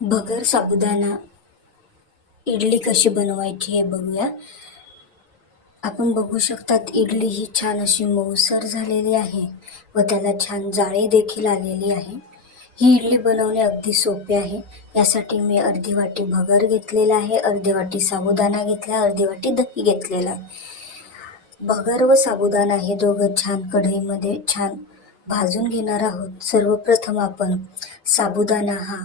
भगर साबुदाणा इडली कशी बनवायची हे बघूया. आपण बघू शकतात इडली ही छान अशी मऊसर झालेली आहे व त्याला छान जाळी देखील आलेली आहे. ही इडली बनवणे अगदी सोपे आहे. यासाठी मी अर्धी वाटी भगर घेतलेला आहे अर्धी वाटी साबुदाणा घेतला अर्धी वाटी दही घेतलेला. आहे भगर व साबुदाणा हे दोघं छान कढईमध्ये छान भाजून घेणार आहोत. सर्वप्रथम आपण साबुदाणा हा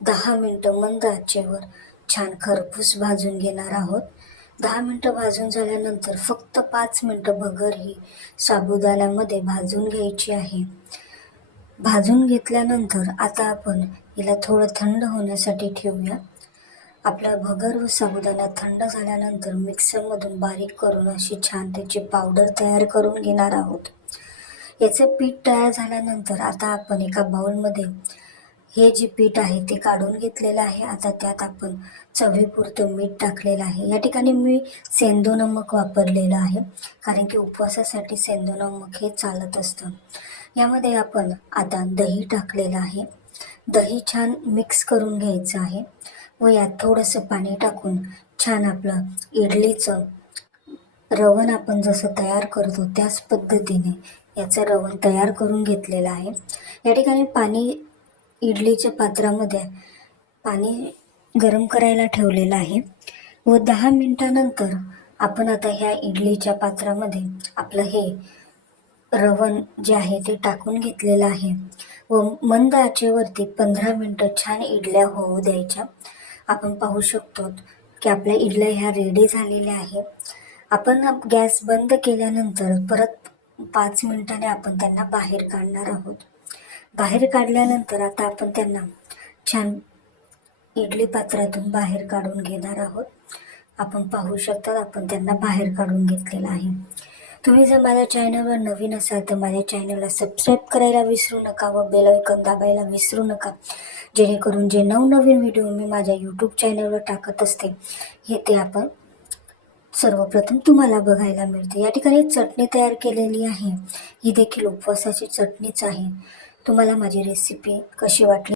दहा मिनटं मंद आचेवर छान खरपूस भाजून घेणार आहोत. दहा मिनटं भाजून झाल्यानंतर फक्त पाच मिनटं भगर ही साबुदाण्यामध्ये भाजून घ्यायची आहे. भाजून घेतल्यानंतर आता आपण हिला थोडं थंड होण्यासाठी ठेवूया. आपला भगर व साबुदाणा थंड झाल्यानंतर मिक्सरमधून बारीक करून अशी छान त्याची पावडर तयार करून घेणार आहोत. याचे पीठ तयार झाल्यानंतर आता आपण एका बाउलमध्ये हे जे पीठ आहे ते काढून घेतलेलं आहे. आता त्यात आपण चवीपुरतं मीठ टाकलेलं आहे. या ठिकाणी मी सेंदो नमक वापरलेलं आहे कारण की उपवासासाठी सेंदो नमक हे चालत असतं. यामध्ये आपण आता दही टाकलेलं आहे. दही छान मिक्स करून घ्यायचं आहे व यात थोडंसं पाणी टाकून छान आपलं इडलीचं रवण आपण जसं तयार करतो त्याच पद्धतीने याचं रवण तयार करून घेतलेलं आहे. या ठिकाणी पाणी इडलीच्या पात्रामध्ये पाणी गरम करायला ठेवलेलं आहे व दहा मिनटानंतर आपण आता ह्या इडलीच्या पात्रामध्ये आपलं हे रवण जे आहे ते टाकून घेतलेलं आहे व मंद आचेवरती पंधरा मिनटं छान इडल्या होऊ द्यायच्या. आपण पाहू शकतो की आपल्या इडल्या ह्या रेडी झालेल्या आहे आपण गॅस बंद केल्यानंतर परत पाच मिनिटाने आपण त्यांना बाहेर काढणार आहोत. बाहेर काढल्यानंतर आता आपण त्यांना छान इडली पात्रातून बाहेर काढून घेणार आहोत. आपण पाहू शकता आपण त्यांना बाहेर काढून घेतलेलं आहे. तुम्ही जर माझ्या चॅनलवर नवीन असाल तर माझ्या चॅनलला सबस्क्राईब करायला विसरू नका व बेल आयकॉन दाबायला विसरू नका. जेणेकरून जे नवनवीन व्हिडिओ मी माझ्या यूट्यूब चॅनलवर टाकत असते हे ते आपण सर्वप्रथम तुम्हाला बघायला मिळते. या ठिकाणी चटणी तयार केलेली आहे. ही देखील उपवासाची चटणीच आहे. तुम्हाला माझी रेसिपी कशी वाटली?